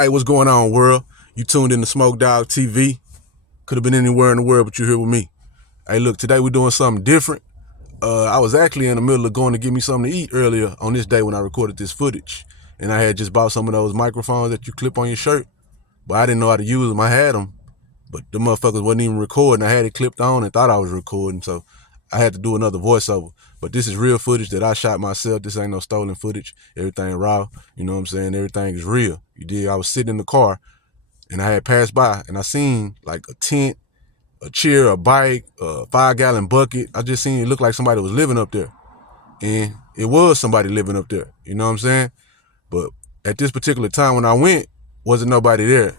Hey, what's going on, world? You tuned in to smokedoggtv. Could have been anywhere in the world, but you're here with me. Hey, look, today we're doing something different. I was actually in the middle of going to get me something to eat earlier on this day when I recorded this footage. And I had just bought some of those microphones that you clip on your shirt, but I didn't know how to use them. I had them, but the motherfuckers wasn't even recording. I had it clipped on and thought I was recording, so I had to do another voiceover. But this is real footage that I shot myself. This ain't no stolen footage. Everything raw. You know what I'm saying? Everything is real. You dig? I was sitting in the car and I had passed by and I seen like a tent, a chair, a bike, a 5-gallon bucket. I just seen it look like somebody was living up there. And it was somebody living up there. You know what I'm saying? But at this particular time when I went, wasn't nobody there.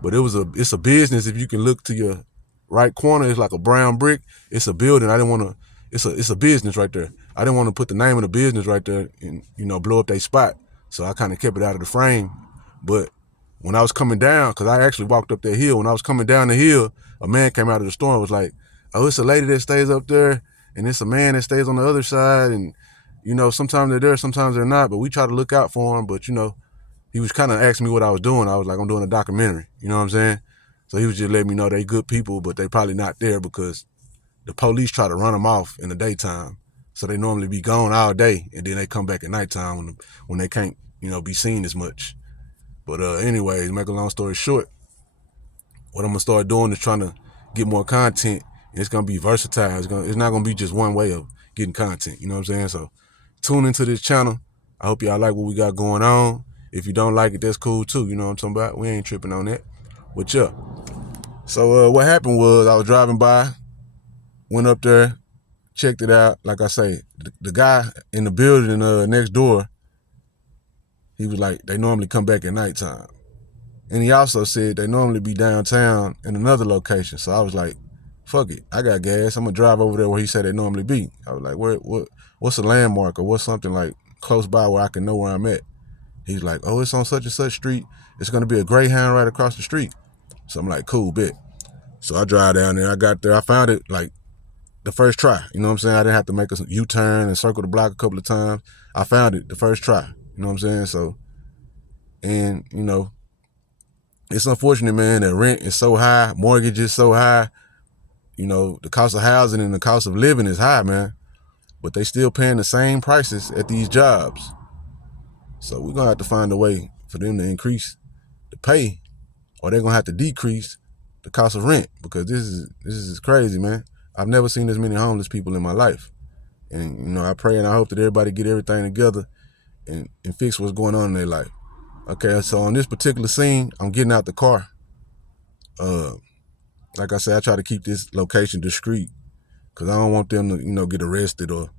But it's a business. If you can look to your right corner, it's like a brown brick. It's a building. I didn't want to, it's a business right there. I didn't want to put the name of the business right there and, blow up their spot. So I kind of kept it out of the frame. But when I was coming down, because I actually walked up that hill, when I was coming down the hill, a man came out of the store and was like, oh, it's a lady that stays up there and it's a man that stays on the other side. And, sometimes they're there, sometimes they're not, but we try to look out for them. But, he was kind of asking me what I was doing. I was like, I'm doing a documentary. You know what I'm saying? So he was just letting me know they good people, but they probably not there because the police try to run them off in the daytime. So they normally be gone all day, and then they come back at nighttime when they can't, be seen as much. But anyways, make a long story short, what I'm gonna start doing is trying to get more content. And it's gonna be versatile. It's not gonna be just one way of getting content. You know what I'm saying? So tune into this channel. I hope y'all like what we got going on. If you don't like it, that's cool too. You know what I'm talking about? We ain't tripping on that. But yeah. So what happened was I was driving by, went up there, checked it out. Like I say, the guy in the building next door, he was like, they normally come back at nighttime. And he also said they normally be downtown in another location. So I was like, fuck it, I got gas. I'm gonna drive over there where he said they normally be. I was like, what's a landmark or what's something like close by where I can know where I'm at? He's like, oh, it's on such and such street. It's gonna be a Greyhound right across the street. So I'm like, cool, bet. So I drive down there. I got there. I found it like the first try. You know what I'm saying? I didn't have to make a U-turn and circle the block a couple of times. I found it the first try. You know what I'm saying? So, and it's unfortunate, man, that rent is so high, mortgage is so high. The cost of housing and the cost of living is high, man. But they still paying the same prices at these jobs. So we're gonna have to find a way for them to increase the pay, or they're gonna have to decrease the cost of rent, because this is crazy, man. I've never seen this many homeless people in my life. And I pray and I hope that everybody get everything together and fix what's going on in their life. Okay, so on this particular scene, I'm getting out the car. Like I said, I try to keep this location discreet because I don't want them to, get arrested or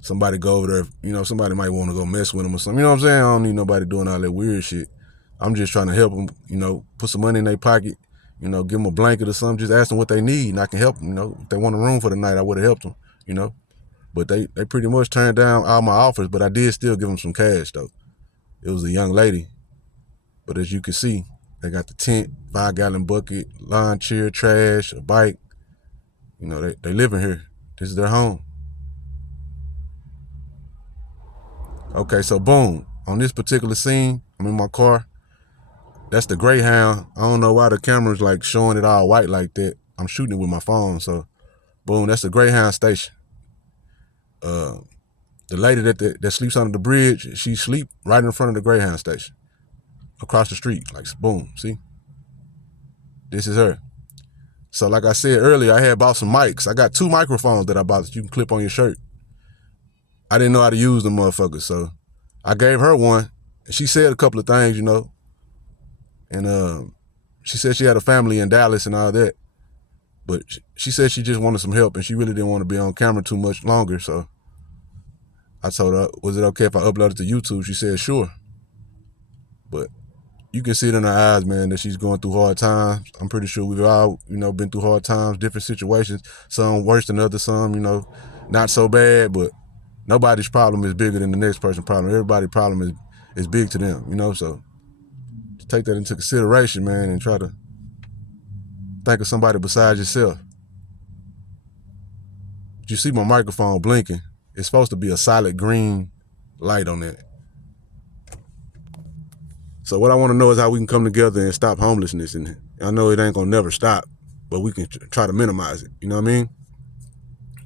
somebody go over there. Somebody might want to go mess with them or something. You know what I'm saying? I don't need nobody doing all that weird shit. I'm just trying to help them, put some money in their pocket, give them a blanket or something, just ask them what they need and I can help them. If they want a room for the night, I would have helped them, But they pretty much turned down all my offers, but I did still give them some cash though. It was a young lady. But as you can see, they got the tent, 5-gallon bucket, lawn chair, trash, a bike. They living here. This is their home. Okay, so boom. On this particular scene, I'm in my car. That's the Greyhound. I don't know why the camera's like showing it all white like that. I'm shooting it with my phone, so boom, that's the Greyhound station. The lady that sleeps under the bridge, she sleep right in front of the Greyhound station. Across the street, like boom, see? This is her. So like I said earlier, I had bought some mics. I got 2 microphones that I bought that you can clip on your shirt. I didn't know how to use them motherfuckers, so I gave her one. And she said a couple of things, and she said she had a family in Dallas and all that. But she said she just wanted some help and she really didn't want to be on camera too much longer. So I told her, was it okay if I upload it to YouTube? She said, sure. But you can see it in her eyes, man, that she's going through hard times. I'm pretty sure we've all, been through hard times, different situations, some worse than others, some, not so bad, but nobody's problem is bigger than the next person's problem. Everybody's problem is big to them, so take that into consideration, man, and try to think of somebody besides yourself. You see my microphone blinking. It's supposed to be a solid green light on it. So what I want to know is how we can come together and stop homelessness. And I know it ain't gonna never stop, but we can try to minimize it. You know what I mean?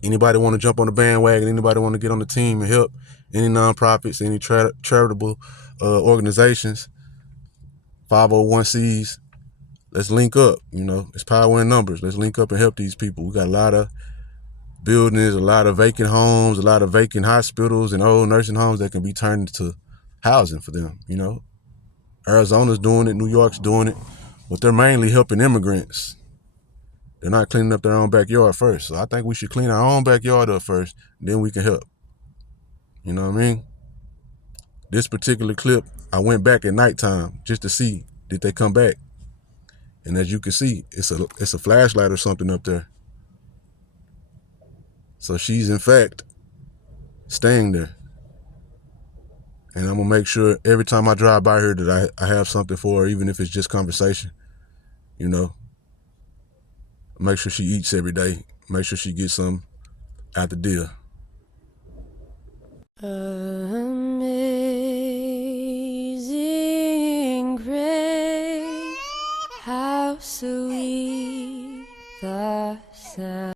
Anybody want to jump on the bandwagon? Anybody want to get on the team and help? Any nonprofits, any charitable organizations, 501Cs, let's link up. You know, it's power in numbers. Let's link up and help these people. We got a lot of buildings, a lot of vacant homes, a lot of vacant hospitals and old nursing homes that can be turned into housing for them. You know, Arizona's doing it, New York's doing it, but they're mainly helping immigrants. They're not cleaning up their own backyard first. So I think we should clean our own backyard up first, then we can help. You know what I mean? This particular clip, I went back at nighttime just to see, did they come back? And as you can see, it's a flashlight or something up there. So she's in fact staying there. And I'm gonna make sure every time I drive by her that I have something for her, even if it's just conversation. You know, make sure she eats every day. Make sure she gets some out the deal. Amazing grace, how sweet the sound.